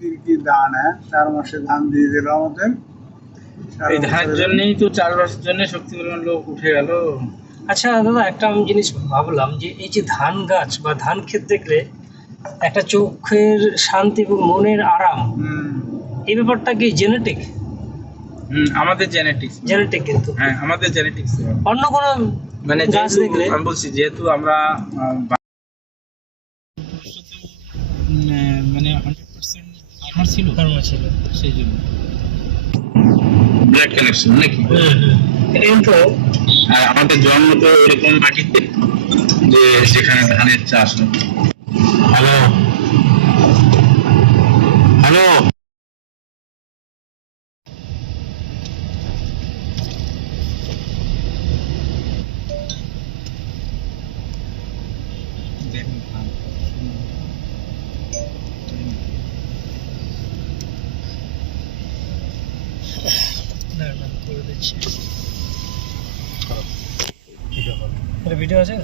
কি ধান, হ্যাঁ 4 মাসে ধান দিয়ে দিল আমাদের। এই ধানের জন্যই তো চাষবাসের জন্য শক্তি পরিমাণ লোক উঠে গেল। আচ্ছা দাদা, একটা আমি জিনিস ভাবলাম যে এই যে ধান গাছ বা ধান ক্ষেত দেখলে একটা চোখের শান্তি এবং মনের আরাম, এই ব্যাপারটা কি জেনেটিক? আমাদের জেনেটিক্স জেনেটিক কিন্তু হ্যাঁ আমাদের জেনেটিক্স অন্য কোনো মানে গাছ যেহেতু দেখলে আমি বলছি যেহেতু আমরা মানে 100% ফার্মার ছিল ফার্মা ছিল। সেই জন্য ব্লাড কানেকশন নাকি। কিন্তু আর আমাদের জন্ম তো এরকম মাটিতে যে যেখানে ধানের চাষ হয়। হ্যালো হ্যালো করে দিচ্ছি ভিডিও আছে।